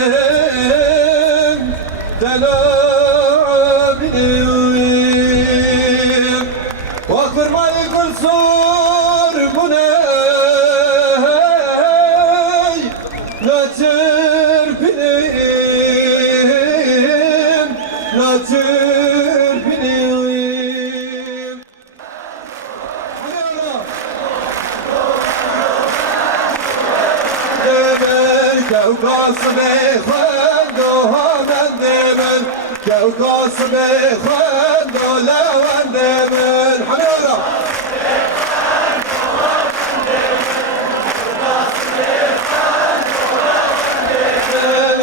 تنابلم تنابلم واغفر ما يقول صور بناي لا تربلم لا تربلم كوكاسمي خندوها من دمن كوكاسمي خندو لون دمن حميرة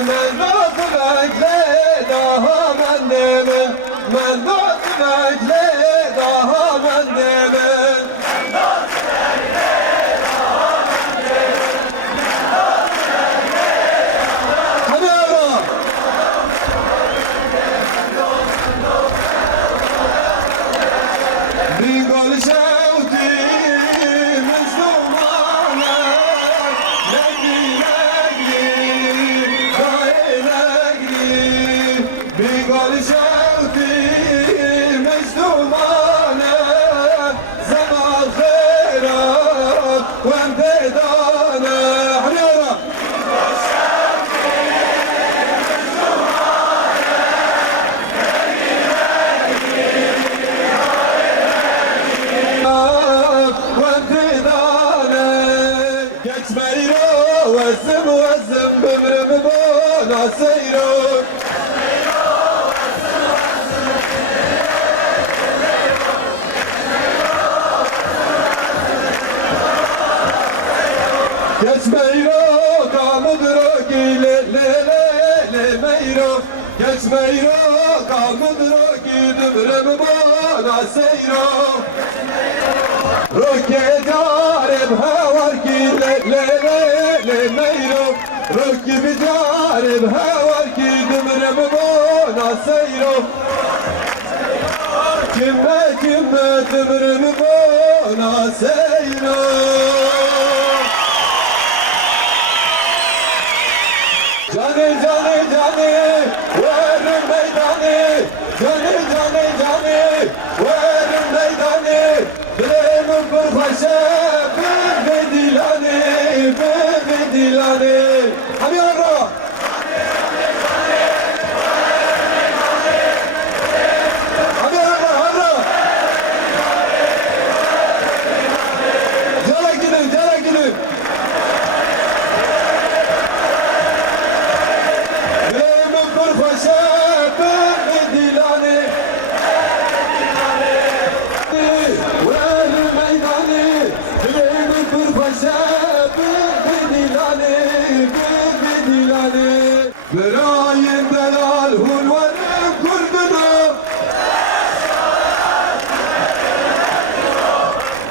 من دوت مجلدها من دمن من دوت مجلدها من دمن بقول شوقي مجدومانة زمان خيرك وانت دانا حريرة بقول شوقي مجدومانة وانت دانا قد ميرو وزم وزم بمرم بونا سيرو Geç meyro kamudroki le le le le meyro Geç meyro kamudroki dümrüm bana seyro Roke carem havar ki le le le le meyro Roke bi carem havar ki dümrüm bana seyro Kimme kimme dümrüm bana seyro Canı canı canı verin meydanı Canı canı canı verin meydanı Bilemin bir paşa bir dilanı Hadi yavrum Hadi yavrum Cala gidin cala gidin Birayim delal hulvarım kurdunu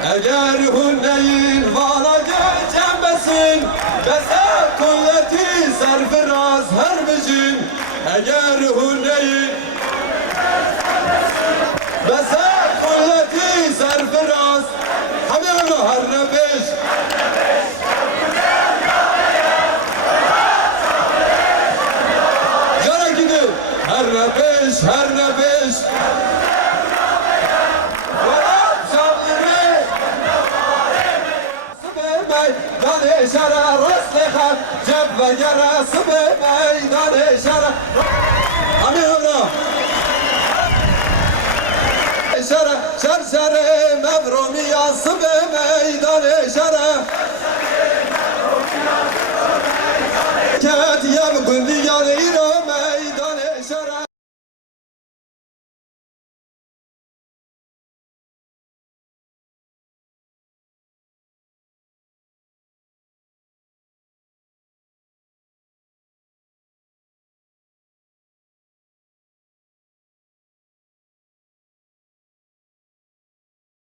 Eğer hunneyin vana geçembesin Beser kulleti serfiraz her bicin Eğer hunneyin Beser kulleti serfiraz Hamiyonu her nefiş Her nefes, her nefes Varap şavlimi Sıbı meydan işara Rıslıkar Cebbe yara Sıbı meydan işara Amin ömrü İşara Şerşeri mevrumiya Sıbı meydan işara Ket yem gündi